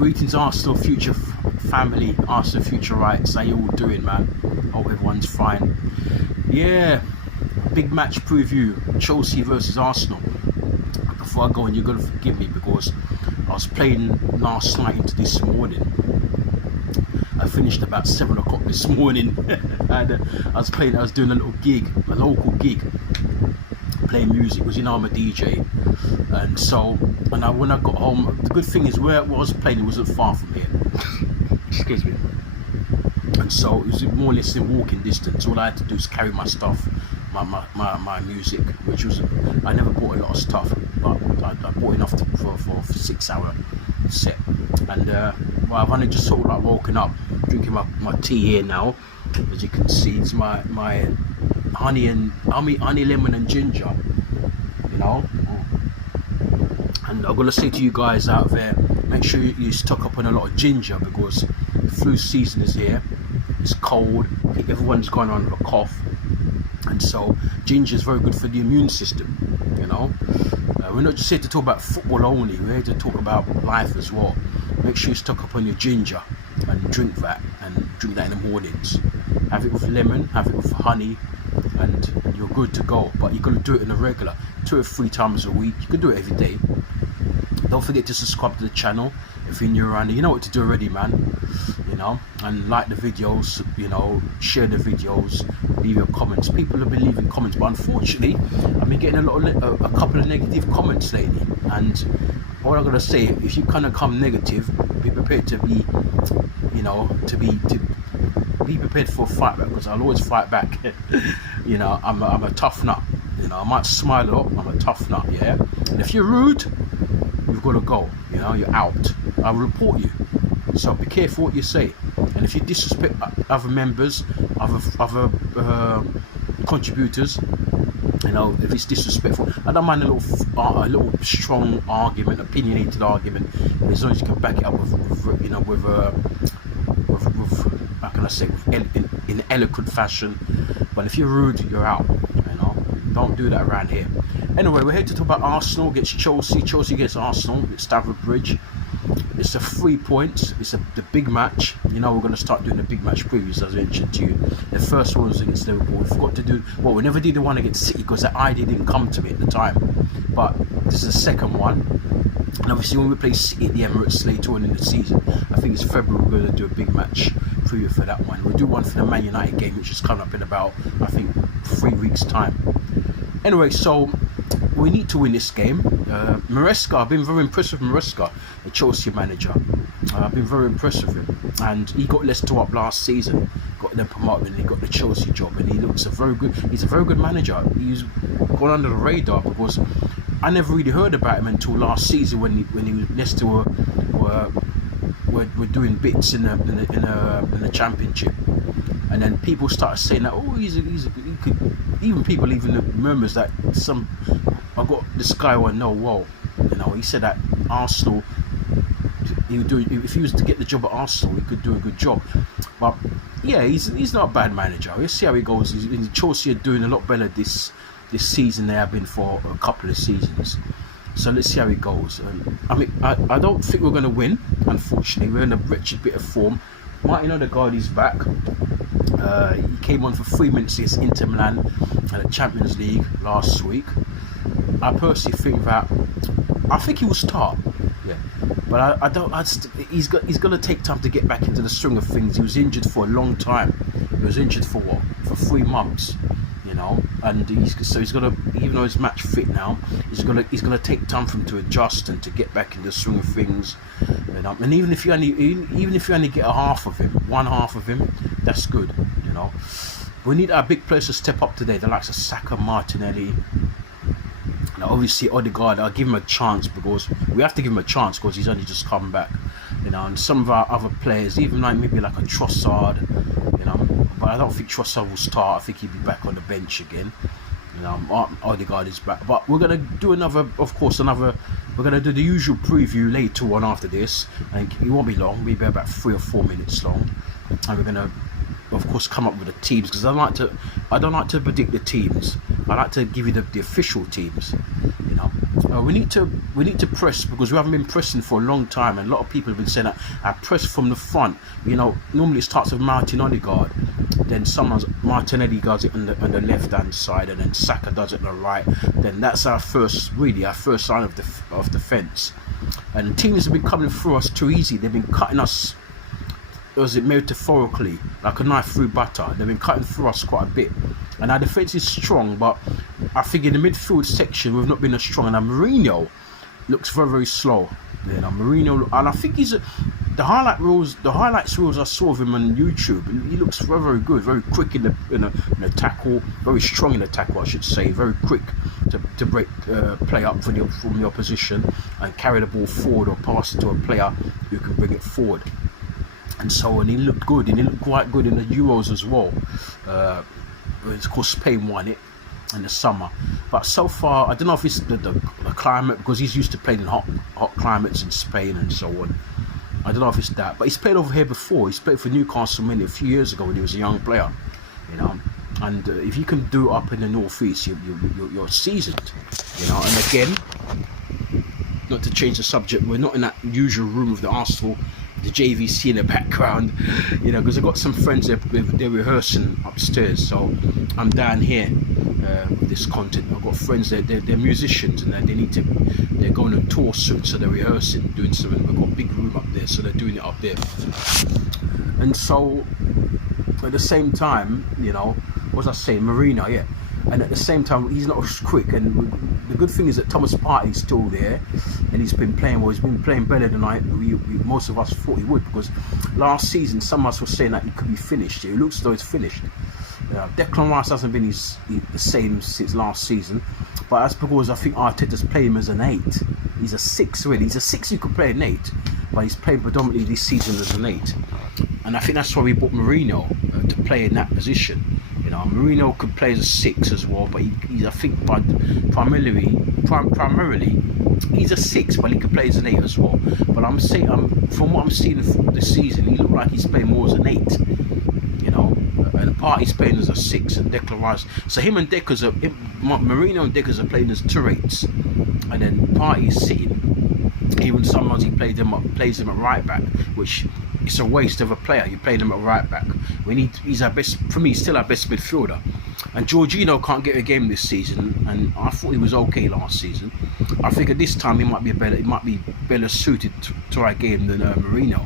Greetings, Arsenal future family, Arsenal future rights. How you all doing, man? Hope everyone's fine. Yeah, big match preview, Chelsea versus Arsenal. Before I go on, you're gonna forgive me because I was playing last night into this morning. I finished about 7 o'clock this morning, and I was doing a little gig, a local gig, playing music. Was I'm a DJ, and so when I got home, the good thing is where I was playing, it wasn't far from here. Excuse me. And so it was more or less in walking distance. All I had to do is carry my stuff, my music, which was, I never bought a lot of stuff, but I bought enough for a 6-hour set. And well, I've only just sort of like woken up, drinking my tea here now. As you can see, it's my honey, lemon and ginger, you know. And I'm gonna say to you guys out there, make sure you stock up on a lot of ginger, because the flu season is here. It's cold, everyone's going on with a cough, and so ginger is very good for the immune system, you know. We're not just here to talk about football only, we're here to talk about life as well. Make sure you stock up on your ginger and drink that in the mornings. Have it with lemon, have it with honey, and you're good to go. But you've got to do it in a regular 2 or 3 times a week. You can do it every day. Don't forget to subscribe to the channel if you're new around here. You know what to do already, man, you know. And like the videos, you know, share the videos, leave your comments. People have been leaving comments, but unfortunately I've been getting a couple of negative comments lately. And what I'm gonna say, if you kind of come negative, be prepared to be, you know, to be prepared for a fight back, because I'll always fight back. You know, I'm a tough nut. You know, I might smile a lot, I'm a tough nut, yeah. And if you're rude, you've got to go. You know, you're out. I'll report you. So be careful what you say. And if you disrespect other members, other contributors, you know, if it's disrespectful, I don't mind a little strong argument, opinionated argument, as long as you can back it up with how can I say, in eloquent fashion. But if you're rude, you're out. You know, don't do that around here. Anyway, we're here to talk about Arsenal against Chelsea. Chelsea against Arsenal at Stamford Bridge. It's a 3 points. It's the big match. You know, we're going to start doing the big match previews, as I mentioned to you. The first one was against Liverpool. We forgot to do, well, we never did the one against City because the idea didn't come to me at the time. But this is the second one. And obviously when we play City at the Emirates later on in the season, I think it's February, we're going to do a big match preview for that one. We'll do one for the Man United game, which is coming up in about, I think, 3 weeks time. Anyway, so we need to win this game. Maresca, I've been very impressed with Maresca, the Chelsea manager. I've been very impressed with him, and he got Leicester up last season, got them promoted, and he got the Chelsea job, and he's a very good manager. He's gone under the radar because I never really heard about him until last season when Leicester were doing bits in the Championship, and then people started saying that, oh, he could, even the murmurs that I got this guy who I know well, you know, he said that Arsenal, if he was to get the job at Arsenal, he could do a good job. But yeah, he's not a bad manager. We'll see how he goes. Chelsea are doing a lot better this season they have been for a couple of seasons. So let's see how it goes. I mean, I don't think we're going to win, unfortunately. We're in a wretched bit of form. Martin Odegaard is back. He came on for 3 minutes against Inter Milan at the Champions League last week. I personally think he will start. Yeah, but he's got to take time to get back into the swing of things. He was injured for a long time. He was injured for 3 months. You know, and he's got to, even though he's match fit now, he's gonna take time for him to adjust and to get back into the swing of things. You know, and even if you only get one half of him, that's good. You know, we need our big players to step up today. The likes of Saka, Martinelli. Now, obviously Odegaard, I'll give him a chance because we have to give him a chance because he's only just come back. You know, and some of our other players, even maybe like a Trossard, you know, but I don't think Trossard will start. I think he'll be back on the bench again. You know, Odegaard is back. But we're gonna do we're gonna do the usual preview later on after this. And it won't be long. Maybe about 3 or 4 minutes long. And we're gonna, of course, come up with the teams because I don't like to predict the teams. I like to give you the official teams. You know, we need to press, because we haven't been pressing for a long time, and a lot of people have been saying that I press from the front. You know, normally it starts with Martin Odegaard, then Martinelli does it on the left hand side, and then Saka does it on the right. Then that's our first sign of defence. And teams have been coming through us too easy. They've been cutting us, was it metaphorically, like a knife through butter. They've been cutting through us quite a bit, and our defence is strong, but I think in the midfield section we've not been as strong. And Mourinho looks very, very slow. You know, Mourinho, and I think the highlights reels I saw of him on YouTube. He looks very, very good, very quick in the tackle, very strong in the tackle, I should say, very quick to break play up from the opposition and carry the ball forward or pass it to a player who can bring it forward. And so, and he looked good, and he looked quite good in the Euros as well. Of course, Spain won it in the summer, but so far I don't know if it's the climate, because he's used to playing in hot climates in Spain and so on. I don't know if it's that, but he's played over here before. He's played for Newcastle United a few years ago when he was a young player, you know. And if you can do it up in the northeast, you're seasoned, you know. And again, not to change the subject, we're not in that usual room of the Arsenal, the JVC in the background, you know, because I've got some friends they're rehearsing upstairs, so I'm down here with this content. I've got friends they're musicians, and they're going on tour soon, so they're rehearsing, doing something. We've got a big room up there, so they're doing it up there. And so at the same time, you know, what was I saying, Mourinho, yeah. And at the same time, he's not as quick. And the good thing is that Thomas Partey's still there, and he's been playing well. He's been playing better than most of us thought he would, because last season some of us were saying that he could be finished. It looks as though he's finished. Declan Rice hasn't been the same since last season, but that's because I think Arteta's played him as an 8. He's a 6 really. He's a 6 who could play an 8, but he's playing predominantly this season as an 8. And I think that's why we bought Mourinho to play in that position. You know, Mourinho could play as a 6 as well, but he's I think primarily he's a 6, but he could play as an 8 as well. But I'm saying, from what I'm seeing this season, he looked like he's playing more as an 8. You know, and Partey's playing as a 6, and Declan Rice. So him and Mourinho and Deckers are playing as 2 8s, and then Partey's sitting. Even sometimes he plays him at right back, which it's a waste of a player. You played him at right back. He's our best, for me, still our best midfielder. And Jorginho can't get a game this season, and I thought he was okay last season. I think at this time he might be better suited to our game than Mourinho.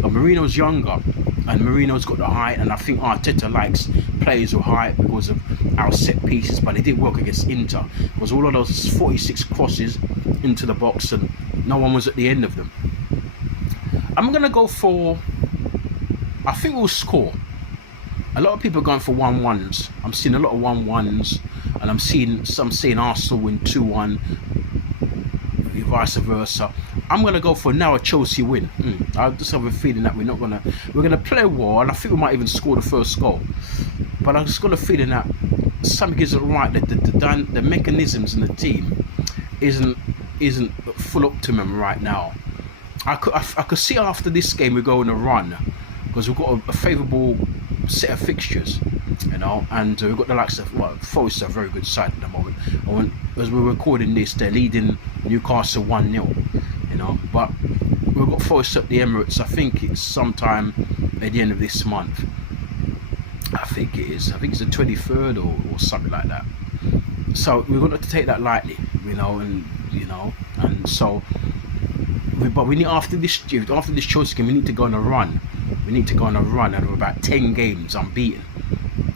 But Mourinho's younger, and Mourinho's got the height, and I think Arteta likes players with height because of our set pieces. But it didn't work against Inter, because all of those 46 crosses into the box, and no one was at the end of them. I'm gonna go for, I think we'll score. A lot of people are going for 1-1s. I'm seeing a lot of 1-1s, and I'm seeing some saying Arsenal win 2-1, vice versa. I'm gonna go for now a Chelsea win. I just have a feeling that we're gonna play well, and I think we might even score the first goal. But I just got a feeling that something isn't right. That the mechanisms in the team isn't full optimum right now. I could see after this game we go on a run, because we've got a favourable set of fixtures, you know, and we've got the likes of Forest are a very good side at the moment. As we're recording this, they're leading Newcastle 1-0, you know, but we've got Forest at the Emirates. I think it's sometime at the end of this month. I think it is. I think it's the 23rd or something like that. So we're going to take that lightly, you know, and so. But we need, after this Chelsea game, we need to go on a run. We need to go on a run out of about 10 games unbeaten,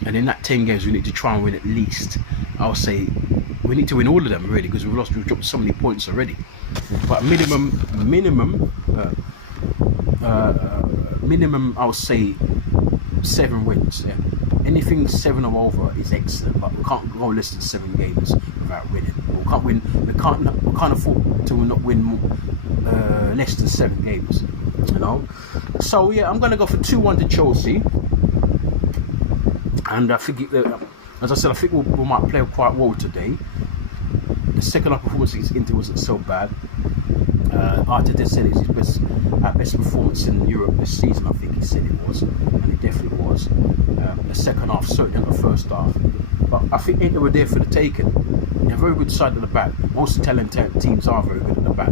and in that 10 games we need to try and win at least. I'll say we need to win all of them really, because we've dropped so many points already. But minimum, I'll say 7 wins. Yeah. Anything 7 or over is excellent, but we can't go less than 7 games without winning. We can't win. We can't afford to not win more, less than 7 games. You know. So yeah, I'm gonna go for 2-1 to Chelsea, and I think, as I said, I think we might play quite well today. The second half performance against Inter wasn't so bad. Arteta said it's our best performance in Europe this season. I think he said it was, and it definitely was. The second half, certainly not the first half. But I think Inter were there for the taking. They're a very good side at the back. Most Italian teams are very good at the back,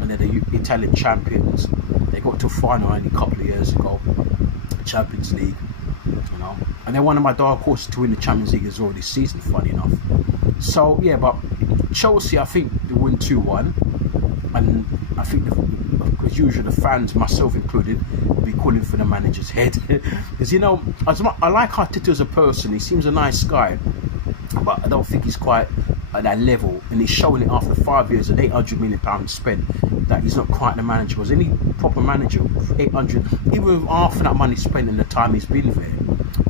and they're the Italian champions. They got to a final only a couple of years ago, Champions League, you know. And they're one of my dark horses to win the Champions League as well this season, funny enough. So yeah, but Chelsea, I think they win 2-1, and I think as usual the fans, myself included, will be calling for the manager's head because you know, I like Arteta as a person. He seems a nice guy, but I don't think he's quite at that level, and he's showing it after 5 years and £800 million spent that he's not quite the manager. Was any proper manager 800, even with half of that money spent in the time he's been there,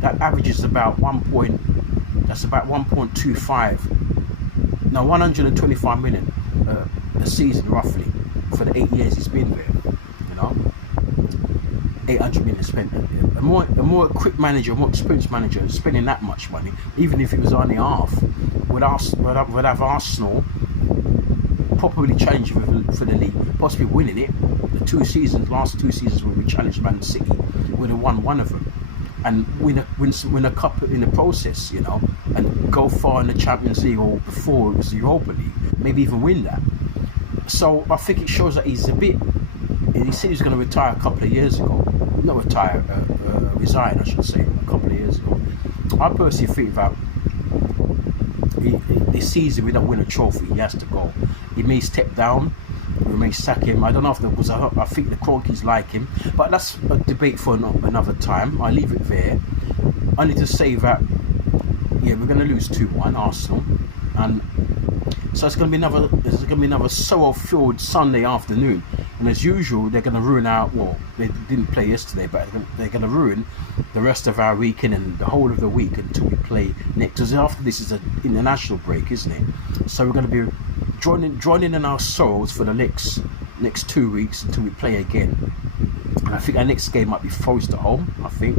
that averages about 125 million a season roughly for the 8 years he's been there, you know. 800 million spent. A more equipped manager, a more experienced manager spending that much money, even if it was only half, would have Arsenal probably challenging for the league, possibly winning it. The last two seasons when we challenged Man City, would have won one of them, and win a cup in the process, you know, and go far in the Champions League, or before it was the Europa League, maybe even win that. So I think it shows that he's a bit. He said he was going to retire a couple of years ago. Not retire, resign, I should say, a couple of years ago. I personally think that this season we don't win a trophy, he has to go. He may step down, we may sack him. I don't know if because I think the Kroenkes like him, but that's a debate for another time. I leave it there. I need to say that yeah, we're going to lose 2-1 Arsenal, and so it's going to be another sorrow-filled Sunday afternoon. And as usual, they're going to ruin our, well, they didn't play yesterday, but they're going to ruin the rest of our weekend and the whole of the week until we play next. Because after this is an international break, isn't it? So we're going to be joining in our sorrows for the next 2 weeks until we play again. And I think our next game might be Forest at home, I think.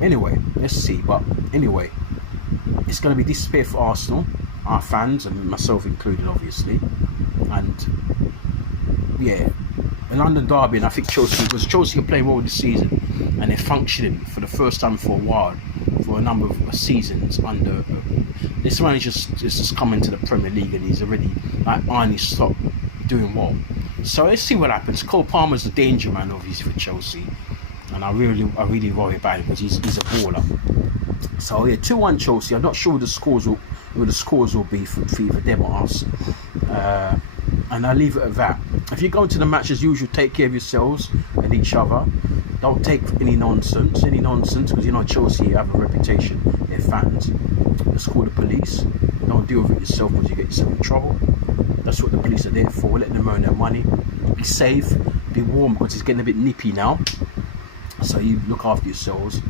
Anyway, let's see. But anyway, it's going to be despair for Arsenal, our fans, and myself included, obviously. And yeah, a London derby, and I think Chelsea are playing well this season, and they're functioning for the first time for a while, for a number of seasons under this man is just coming to the Premier League, and he's already like Arne Slot doing well. So let's see what happens. Cole Palmer's the danger man, obviously, for Chelsea, and I really worry about him because he's a baller. So yeah, 2-1 Chelsea. I'm not sure what the scores will be for either them or us. And I'll leave it at that. If you go into the match as usual, take care of yourselves and each other. Don't take any nonsense, because you know Chelsea have a reputation. They're fans. Just call the police. Don't deal with it yourself because you get yourself in trouble. That's what the police are there for, letting them earn their money. Be safe, be warm, because it's getting a bit nippy now. So you look after yourselves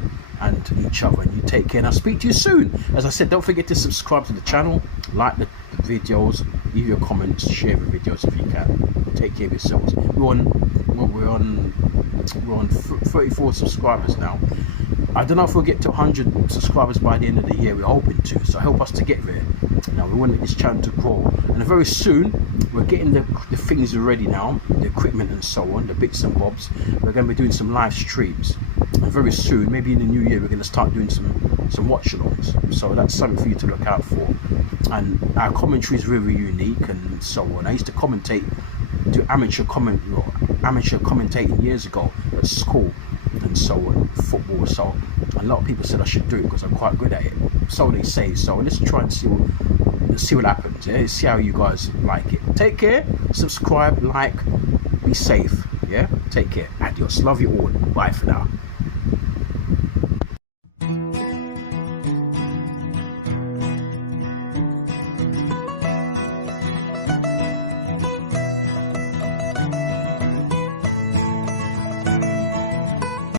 and each other, and you take care, and I'll speak to you soon. As I said, don't forget to subscribe to the channel, like the videos, leave your comments, share the videos if you can. Take care of yourselves. We're on 34 subscribers now. I don't know if we'll get to 100 subscribers by the end of the year. We're hoping to, so help us to get there. Now we want this channel to grow, and very soon we're getting the things ready now, the equipment and so on, the bits and bobs. We're going to be doing some live streams, and very soon, maybe in the new year, we're going to start doing some watch-alongs. So that's something for you to look out for. And our commentary is really unique and so on. I used to do amateur commentating years ago at school and so on, football. So a lot of people said I should do it because I'm quite good at it. So they say. So let's try and see what happens. Yeah, see how you guys like it. Take care. Subscribe, like, be safe. Yeah, take care. Adios. Love you all. Bye for now.